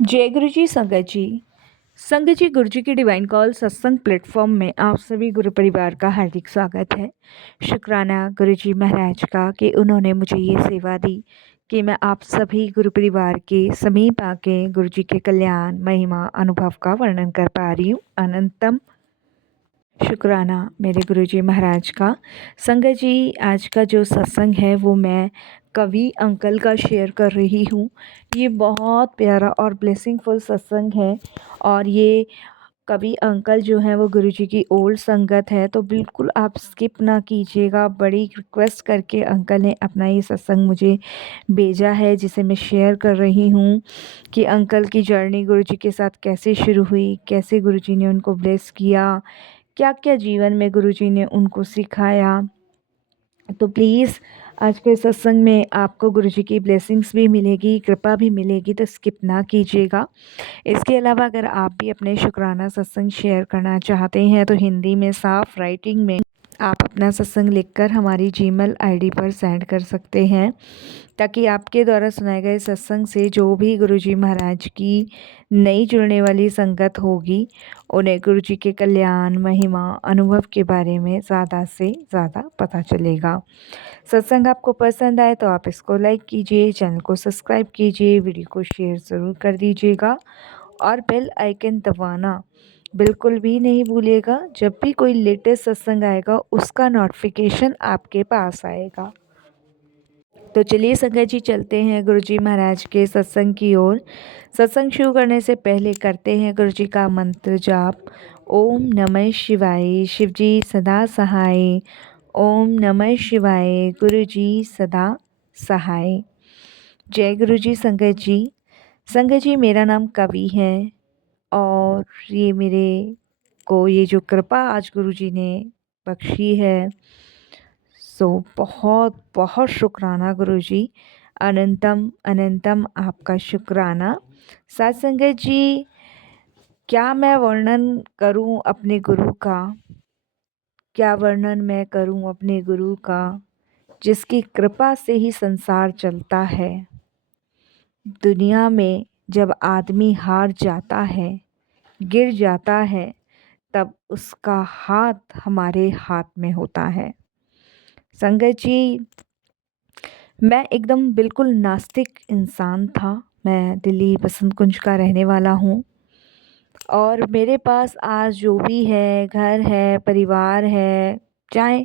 जय गुरु जी संगत जी। संगत जी, गुरु जी की डिवाइन कॉल सत्संग प्लेटफॉर्म में आप सभी गुरु परिवार का हार्दिक स्वागत है। शुक्राना गुरु जी महाराज का कि उन्होंने मुझे ये सेवा दी कि मैं आप सभी गुरु परिवार के समीप आके गुरु जी के कल्याण महिमा अनुभव का वर्णन कर पा रही हूँ। अनंतम शुक्राना मेरे गुरुजी महाराज का। संगत जी, आज का जो सत्संग है वो मैं कवि अंकल का शेयर कर रही हूँ। ये बहुत प्यारा और ब्लेसिंगफुल सत्संग है और ये कवि अंकल जो हैं वो गुरुजी की ओल्ड संगत है, तो बिल्कुल आप स्किप ना कीजिएगा। बड़ी रिक्वेस्ट करके अंकल ने अपना ये सत्संग मुझे भेजा है, जिसे मैं शेयर कर रही हूँ कि अंकल की जर्नी गुरुजी के साथ कैसे शुरू हुई, कैसे गुरुजी ने उनको ब्लेस किया, क्या क्या जीवन में गुरुजी ने उनको सिखाया। तो प्लीज़ आज के सत्संग में आपको गुरुजी की ब्लेसिंग्स भी मिलेगी, कृपा भी मिलेगी, तो स्किप ना कीजिएगा। इसके अलावा अगर आप भी अपने शुक्राना सत्संग शेयर करना चाहते हैं तो हिंदी में साफ राइटिंग में आप अपना सत्संग लिखकर हमारी जीमेल आईडी पर सेंड कर सकते हैं, ताकि आपके द्वारा सुनाए गए सत्संग से जो भी गुरुजी महाराज की नई जुड़ने वाली संगत होगी उन्हें गुरुजी के कल्याण महिमा अनुभव के बारे में ज़्यादा से ज़्यादा पता चलेगा। सत्संग आपको पसंद आए तो आप इसको लाइक कीजिए, चैनल को सब्सक्राइब कीजिए, वीडियो को शेयर ज़रूर कर दीजिएगा और बेल आइकन दबाना बिल्कुल भी नहीं भूलिएगा। जब भी कोई लेटेस्ट सत्संग आएगा उसका नोटिफिकेशन आपके पास आएगा। तो चलिए संगत जी, चलते हैं गुरुजी महाराज के सत्संग की ओर। सत्संग शुरू करने से पहले करते हैं गुरुजी का मंत्र जाप। ओम नमः शिवाय, शिवजी सदा सहाय। ओम नमः शिवाय, गुरुजी सदा सहाय। जय गुरुजी संगत जी। संगत जी, मेरा नाम कवि है और ये मेरे को ये जो कृपा आज गुरुजी ने बख्शी है, सो बहुत बहुत शुक्राना गुरुजी। अनंतम अनंतम आपका शुक्राना। साथ संगत जी, क्या मैं वर्णन करूं अपने गुरु का, क्या वर्णन मैं करूं अपने गुरु का, जिसकी कृपा से ही संसार चलता है। दुनिया में जब आदमी हार जाता है, गिर जाता है, तब उसका हाथ हमारे हाथ में होता है। संगत जी, मैं एकदम बिल्कुल नास्तिक इंसान था। मैं दिल्ली बसंत कुंज का रहने वाला हूँ और मेरे पास आज जो भी है, घर है, परिवार है, चाहे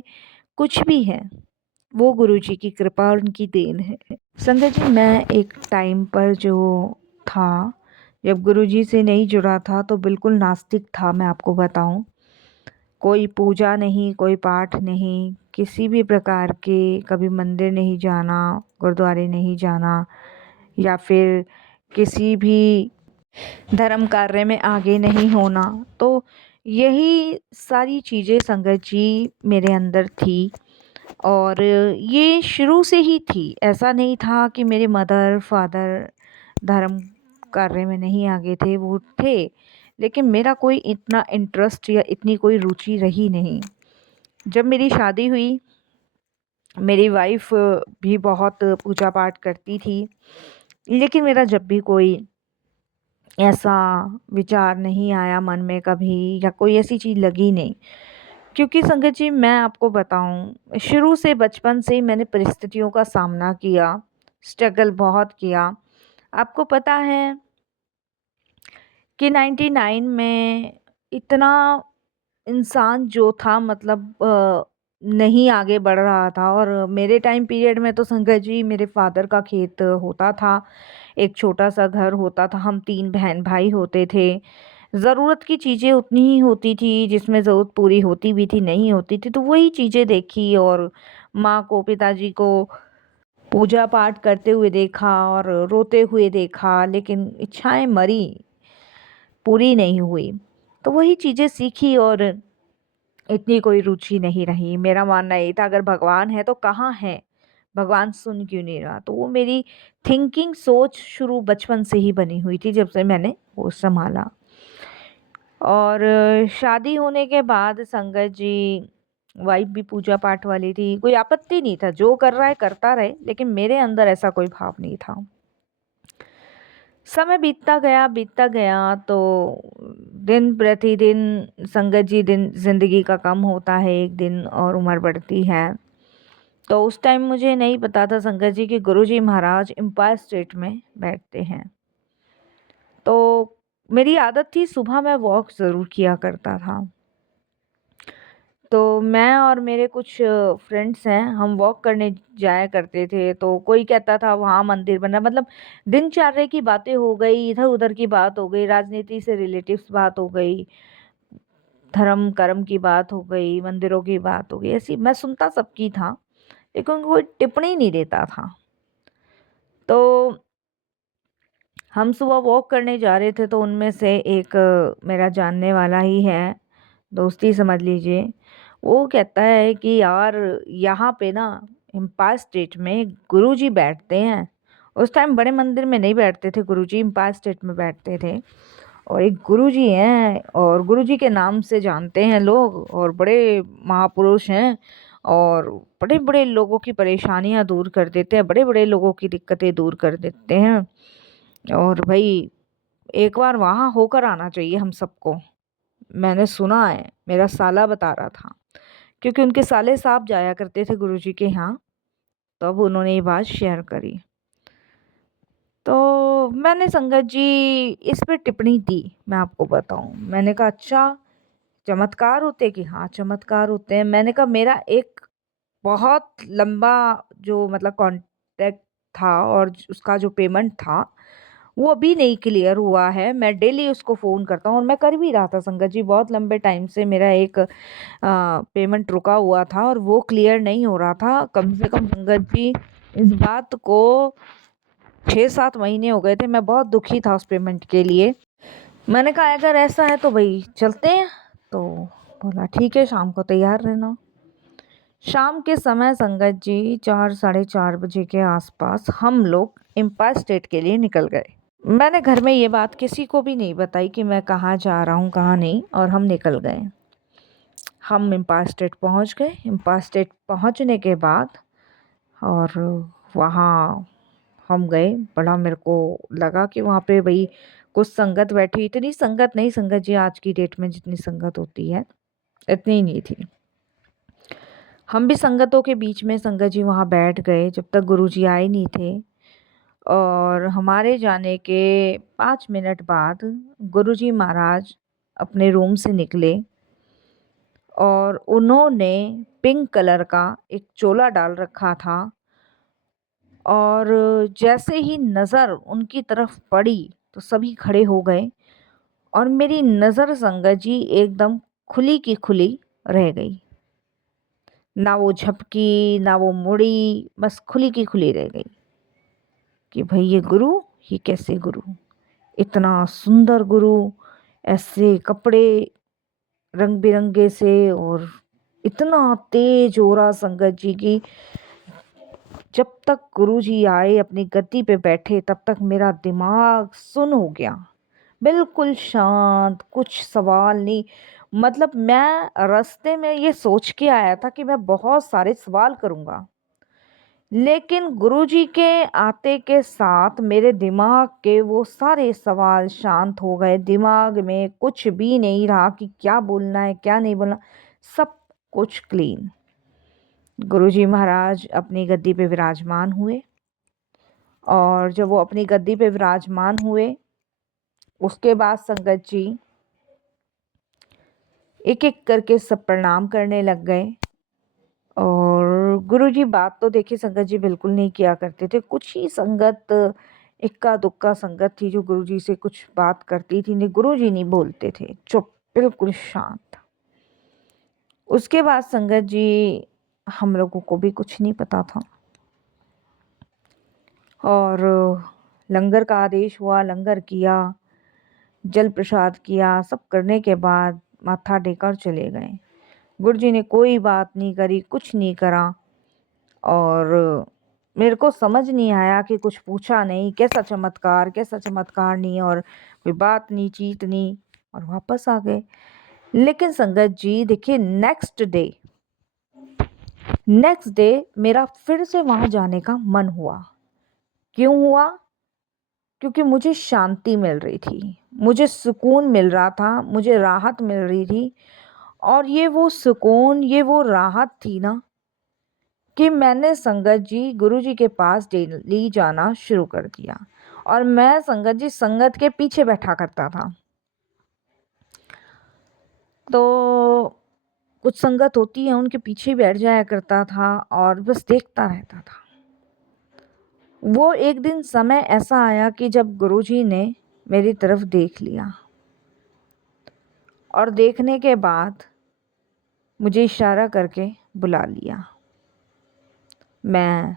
कुछ भी है, वो गुरुजी की कृपा और उनकी देन है। संगत जी, मैं एक टाइम पर जो था, जब गुरुजी से नहीं जुड़ा था तो बिल्कुल नास्तिक था। मैं आपको बताऊं, कोई पूजा नहीं, कोई पाठ नहीं, किसी भी प्रकार के, कभी मंदिर नहीं जाना, गुरुद्वारे नहीं जाना, या फिर किसी भी धर्म कार्य में आगे नहीं होना। तो यही सारी चीज़ें संगत जी मेरे अंदर थी और ये शुरू से ही थी। ऐसा नहीं था कि मेरे मदर फादर धर्म कार्य में नहीं आगे थे, वो थे, लेकिन मेरा कोई इतना इंटरेस्ट या इतनी कोई रुचि रही नहीं। जब मेरी शादी हुई, मेरी वाइफ भी बहुत पूजा पाठ करती थी, लेकिन मेरा जब भी कोई ऐसा विचार नहीं आया मन में कभी, या कोई ऐसी चीज़ लगी नहीं। क्योंकि संगत जी, मैं आपको बताऊं, शुरू से बचपन से ही मैंने परिस्थितियों का सामना किया, स्ट्रगल बहुत किया। आपको पता है कि 99 में इतना इंसान जो था, मतलब नहीं आगे बढ़ रहा था। और मेरे टाइम पीरियड में तो संगत जी मेरे फादर का खेत होता था, एक छोटा सा घर होता था, हम 3 बहन भाई होते थे। ज़रूरत की चीज़ें उतनी ही होती थी, जिसमें ज़रूरत पूरी होती भी थी, नहीं होती थी तो वही चीज़ें देखी। और माँ को, पिताजी को पूजा पाठ करते हुए देखा और रोते हुए देखा, लेकिन इच्छाएं मरी, पूरी नहीं हुई। तो वही चीज़ें सीखी और इतनी कोई रुचि नहीं रही। मेरा मानना ये था, अगर भगवान है तो कहाँ है, भगवान सुन क्यों नहीं रहा। तो वो मेरी थिंकिंग, सोच शुरू बचपन से ही बनी हुई थी, जब से मैंने वो संभाला। और शादी होने के बाद संगत जी, वाइफ भी पूजा पाठ वाली थी, कोई आपत्ति नहीं था, जो कर रहा है करता रहे, लेकिन मेरे अंदर ऐसा कोई भाव नहीं था। समय बीतता गया तो दिन प्रतिदिन संगत जी दिन ज़िंदगी का कम होता है, एक दिन और उम्र बढ़ती है। तो उस टाइम मुझे नहीं पता था संगत जी कि गुरुजी महाराज एम्पायर स्टेट में बैठते हैं। तो मेरी आदत थी सुबह मैं वॉक ज़रूर किया करता था। तो मैं और मेरे कुछ फ्रेंड्स हैं, हम वॉक करने जाया करते थे। तो कोई कहता था वहाँ मंदिर बना, मतलब दिनचर्या की बातें हो गई, इधर-उधर की बात हो गई, राजनीति से रिलेटिव्स बात हो गई, धर्म कर्म की बात हो गई, मंदिरों की बात हो गई। ऐसी मैं सुनता सबकी था, लेकिन कोई टिप्पणी नहीं देता था। तो हम सुबह वॉक करने जा रहे थे, तो उनमें से एक मेरा जानने वाला ही है, दोस्ती समझ लीजिए। वो कहता है कि यार यहाँ पे ना एम्पायर स्टेट में गुरुजी बैठते हैं। उस टाइम बड़े मंदिर में नहीं बैठते थे गुरुजी, एम्पायर स्टेट में बैठते थे। और एक गुरुजी हैं और गुरुजी के नाम से जानते हैं लोग, और बड़े महापुरुष हैं, और बड़े-बड़े लोगों की परेशानियाँ दूर कर देते हैं, बड़े-बड़े लोगों की दिक्कतें दूर कर देते हैं। और भाई एक बार वहाँ होकर आना चाहिए हम सबको। मैंने सुना है, मेरा साला बता रहा था, क्योंकि उनके साले साहब जाया करते थे गुरुजी के यहाँ, तब उन्होंने ये बात शेयर करी। तो मैंने संगत जी इस पे टिप्पणी दी, मैं आपको बताऊँ। मैंने कहा अच्छा चमत्कार होते हैं? कि हाँ, चमत्कार होते हैं। मैंने कहा मेरा एक बहुत लंबा जो मतलब कॉन्ट्रैक्ट था और उसका जो पेमेंट था, वो अभी नहीं क्लियर हुआ है। मैं डेली उसको फ़ोन करता हूँ और मैं कर भी रहा था संगत जी, बहुत लंबे टाइम से मेरा एक पेमेंट रुका हुआ था और वो क्लियर नहीं हो रहा था। कम से कम संगत जी इस बात को 6-7 महीने हो गए थे, मैं बहुत दुखी था उस पेमेंट के लिए। मैंने कहा अगर ऐसा है तो भई चलते हैं, तो बोला ठीक है शाम को तैयार रहना। शाम के समय संगत जी 4 साढ़े 4 बजे के आसपास हम लोग एम्पायर स्टेट के लिए निकल गए। मैंने घर में ये बात किसी को भी नहीं बताई कि मैं कहाँ जा रहा हूँ, कहाँ नहीं, और हम निकल गए। हम एम्पायर स्टेट पहुँच गए। एम्पायर स्टेट पहुँचने के बाद और वहाँ हम गए, बड़ा मेरे को लगा कि वहाँ पे भई कुछ संगत बैठी, इतनी संगत नहीं संगत जी आज की डेट में जितनी संगत होती है, इतनी नहीं थी। हम भी संगतों के बीच में संगत जी वहाँ बैठ गए जब तक गुरुजी आए नहीं थे, और हमारे जाने के 5 मिनट बाद गुरुजी महाराज अपने रूम से निकले और उन्होंने पिंक कलर का एक चोला डाल रखा था, और जैसे ही नज़र उनकी तरफ पड़ी तो सभी खड़े हो गए, और मेरी नज़र संगत जी एकदम खुली की खुली रह गई। ना वो झपकी, ना वो मुड़ी, बस खुली की खुली रह गई कि भई ये गुरु, ये कैसे गुरु? इतना सुंदर गुरु, ऐसे कपड़े रंग-बिरंगे से, और इतना तेज ऑरा संगत जी की। जब तक गुरुजी आए अपनी गद्दी पे बैठे तब तक मेरा दिमाग सुन्न हो गया, बिल्कुल शांत, कुछ सवाल नहीं। मतलब मैं रास्ते में ये सोच के आया था कि मैं बहुत सारे सवाल करूँगा, लेकिन गुरुजी के आते के साथ मेरे दिमाग के वो सारे सवाल शांत हो गए। दिमाग में कुछ भी नहीं रहा कि क्या बोलना है, क्या नहीं बोलना, सब कुछ क्लीन। गुरुजी महाराज अपनी गद्दी पे विराजमान हुए, और जब वो अपनी गद्दी पे विराजमान हुए, उसके बाद संगत जी एक-एक करके सब प्रणाम करने लग गए। और गुरुजी बात तो देखिए संगत जी बिल्कुल नहीं किया करते थे। कुछ ही संगत, इक्का-दुक्का संगत थी जो गुरुजी से कुछ बात करती थी, नहीं गुरुजी नहीं बोलते थे, चुप, बिल्कुल शांत। उसके बाद संगत जी हम लोगों को भी कुछ नहीं पता था, और लंगर का आदेश हुआ, लंगर किया, जल प्रसाद किया, सब करने के बाद माथा टेकर चले गए। गुरुजी ने कोई बात नहीं करी, कुछ नहीं करा, और मेरे को समझ नहीं आया कि कुछ पूछा नहीं, कैसा चमत्कार नहीं, और कोई बात नहीं, चीत नहीं, और वापस आ गए। लेकिन संगत जी देखिए नेक्स्ट डे मेरा फिर से वहाँ जाने का मन हुआ। क्यों हुआ? क्योंकि मुझे शांति मिल रही थी, मुझे सुकून मिल रहा था, मुझे राहत मिल रही थी। और ये वो सुकून, ये वो राहत थी ना कि मैंने संगत जी, गुरुजी के पास डेली जाना शुरू कर दिया। और मैं संगत जी, संगत के पीछे बैठा करता था। तो कुछ संगत होती है, उनके पीछे बैठ जाया करता था और बस देखता रहता था। वो एक दिन समय ऐसा आया कि जब गुरुजी ने मेरी तरफ देख लिया और देखने के बाद मुझे इशारा करके बुला लिया। मैं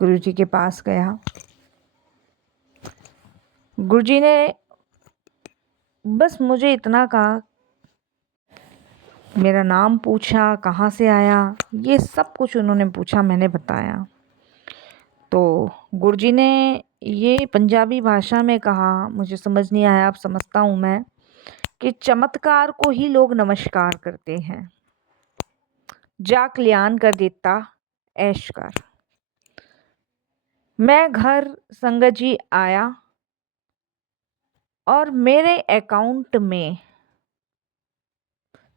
गुरुजी के पास गया। गुरुजी ने बस मुझे इतना कहा, मेरा नाम पूछा, कहाँ से आया, ये सब कुछ उन्होंने पूछा, मैंने बताया। तो गुरुजी ने ये पंजाबी भाषा में कहा, मुझे समझ नहीं आया, अब समझता हूँ मैं, कि चमत्कार को ही लोग नमस्कार करते हैं, जा कल्याण कर देता ऐश कर। मैं घर संगत जी आया और मेरे अकाउंट में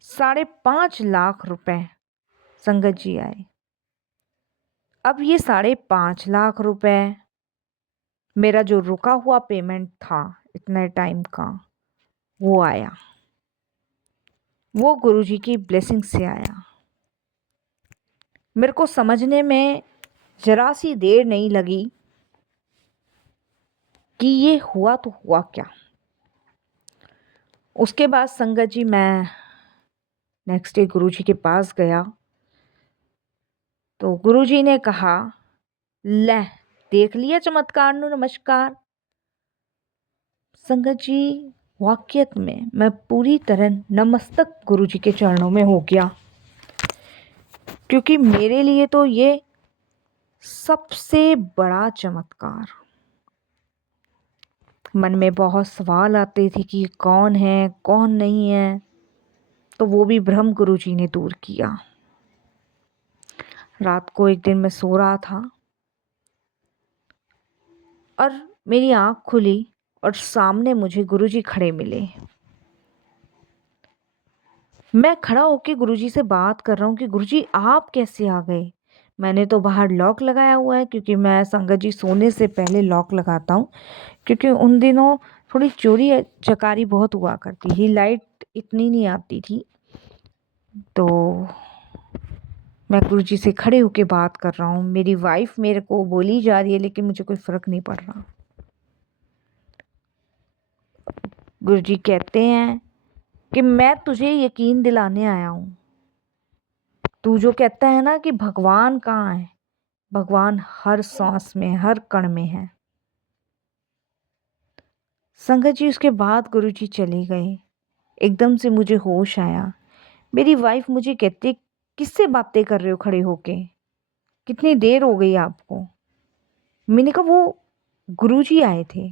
5.5 लाख रुपए संगत जी आए। अब ये 5.5 लाख रुपए मेरा जो रुका हुआ पेमेंट था इतने टाइम का, वो आया। वो गुरुजी की ब्लेसिंग से आया। मेरे को समझने में जरा सी देर नहीं लगी कि ये हुआ तो हुआ क्या। उसके बाद संगत जी, मैं नेक्स्ट डे गुरुजी के पास गया तो गुरुजी ने कहा, ले देख लिया चमत्कार नु नमस्कार। संगत जी, वाकयत में मैं पूरी तरह नमस्तक गुरुजी के चरणों में हो गया, क्योंकि मेरे लिए तो ये सबसे बड़ा चमत्कार। मन में बहुत सवाल आते थे कि कौन है कौन नहीं है, तो वो भी ब्रह्म गुरुजी ने दूर किया। रात को एक दिन मैं सो रहा था और मेरी आँख खुली और सामने मुझे गुरुजी खड़े मिले। मैं खड़ा होकर गुरुजी से बात कर रहा हूँ कि गुरुजी आप कैसे आ गए। मैंने तो बाहर लॉक लगाया हुआ है, क्योंकि मैं संगत जी सोने से पहले लॉक लगाता हूँ, क्योंकि उन दिनों थोड़ी चोरी चकारी बहुत हुआ करती थी, लाइट इतनी नहीं आती थी। तो मैं गुरुजी से खड़े होकर बात कर रहा हूँ, मेरी वाइफ मेरे को बोली जा रही है, लेकिन मुझे कोई फ़र्क नहीं पड़ रहा। गुरुजी कहते हैं कि मैं तुझे यकीन दिलाने आया हूँ। तू जो कहता है ना कि भगवान कहाँ है, भगवान हर सांस में, हर कण में है। संगत जी, उसके बाद गुरुजी चले गए। एकदम से मुझे होश आया। मेरी वाइफ मुझे कहती, किससे बातें कर रहे हो खड़े होके, कितनी देर हो गई आपको। मैंने कहा वो गुरुजी आए थे।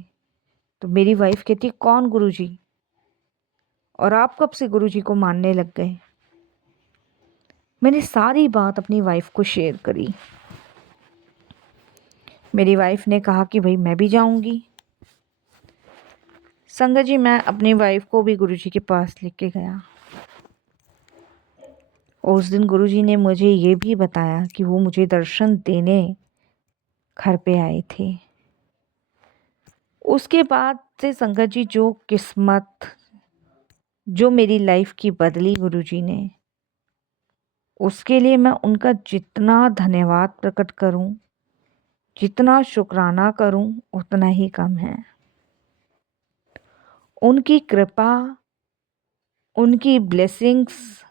तो मेरी वाइफ कहती, कौन गुरुजी, और आप कब से गुरुजी को मानने लग गए। मैंने सारी बात अपनी वाइफ को शेयर करी। मेरी वाइफ ने कहा कि भाई मैं भी जाऊंगी। संगत जी, मैं अपनी वाइफ को भी गुरुजी के पास लेके गया। और उस दिन गुरुजी ने मुझे ये भी बताया कि वो मुझे दर्शन देने घर पे आए थे। उसके बाद से संगत जी, जो किस्मत जो मेरी लाइफ की बदली गुरुजी ने, उसके लिए मैं उनका जितना धन्यवाद प्रकट करूं, जितना शुक्राना करूं, उतना ही कम है। उनकी कृपा, उनकी ब्लेसिंग्स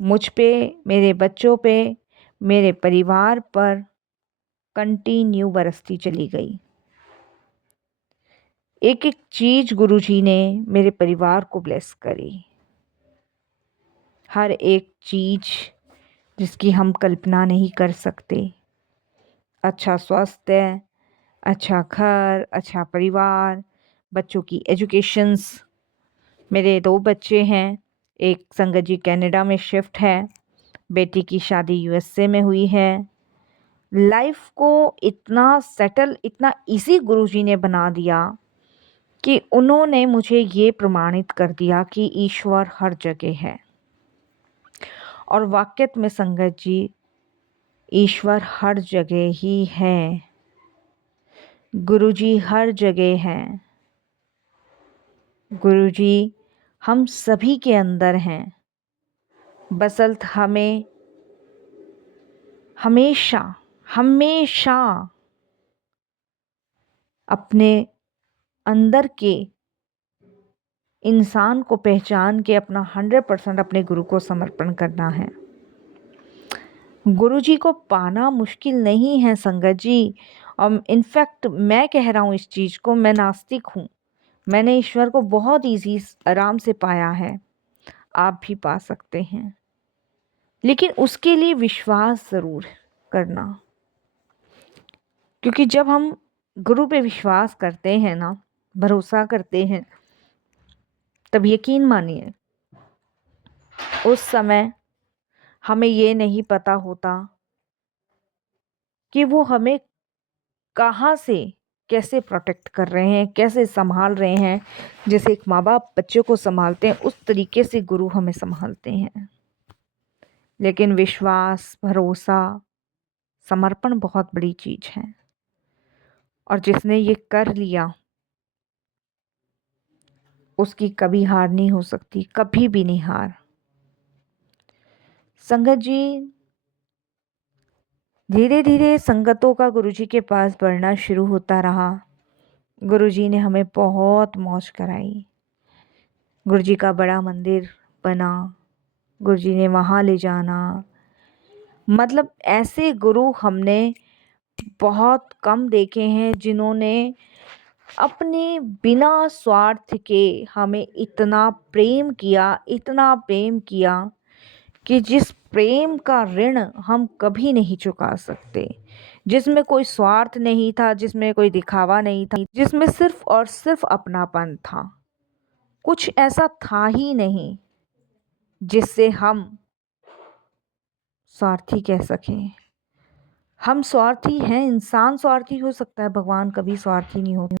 मुझ पे, मेरे बच्चों पे, मेरे परिवार पर कंटिन्यू बरसती चली गई। एक एक चीज गुरुजी ने मेरे परिवार को ब्लेस करी। हर एक चीज जिसकी हम कल्पना नहीं कर सकते। अच्छा स्वास्थ्य, अच्छा घर, अच्छा परिवार, बच्चों की एजुकेशंस। मेरे 2 बच्चे हैं, एक संगत जी कनाडा में शिफ्ट है, बेटी की शादी यूएसए में हुई है, लाइफ को इतना सेटल, इतना इजी गुरुजी ने बना दिया कि उन्होंने मुझे ये प्रमाणित कर दिया कि ईश्वर हर जगह है। और वाक़ई में संगत जी, ईश्वर हर जगह ही है, गुरुजी हर जगह हैं, गुरुजी हम सभी के अंदर हैं। बसल्त हमें हमेशा हमेशा अपने अंदर के इंसान को पहचान के अपना 100% अपने गुरु को समर्पण करना है। गुरुजी को पाना मुश्किल नहीं है संगत जी। और इनफैक्ट मैं कह रहा हूँ इस चीज़ को, मैं नास्तिक हूँ, मैंने ईश्वर को बहुत ईजी आराम से पाया है, आप भी पा सकते हैं, लेकिन उसके लिए विश्वास ज़रूर करना। क्योंकि जब हम गुरु पे विश्वास करते हैं ना, भरोसा करते हैं, तब यकीन मानिए उस समय हमें ये नहीं पता होता कि वो हमें कहाँ से कैसे प्रोटेक्ट कर रहे हैं, कैसे संभाल रहे हैं। जैसे एक माँ बाप बच्चों को संभालते हैं, उस तरीके से गुरु हमें संभालते हैं। लेकिन विश्वास, भरोसा, समर्पण बहुत बड़ी चीज़ है। और जिसने ये कर लिया उसकी कभी हार नहीं हो सकती, कभी भी नहीं हार। संगत जी, धीरे धीरे संगतों का गुरुजी के पास बढ़ना शुरू होता रहा। गुरुजी ने हमें बहुत मौज कराई। गुरुजी का बड़ा मंदिर बना, गुरुजी ने वहाँ ले जाना। मतलब ऐसे गुरु हमने बहुत कम देखे हैं जिन्होंने अपने बिना स्वार्थ के हमें इतना प्रेम किया, इतना प्रेम किया कि जिस प्रेम का ऋण हम कभी नहीं चुका सकते, जिसमें कोई स्वार्थ नहीं था, जिसमें कोई दिखावा नहीं था, जिसमें सिर्फ और सिर्फ अपनापन था। कुछ ऐसा था ही नहीं जिससे हम स्वार्थी कह सकें। हम स्वार्थी हैं, इंसान स्वार्थी हो सकता है, भगवान कभी स्वार्थी नहीं होते।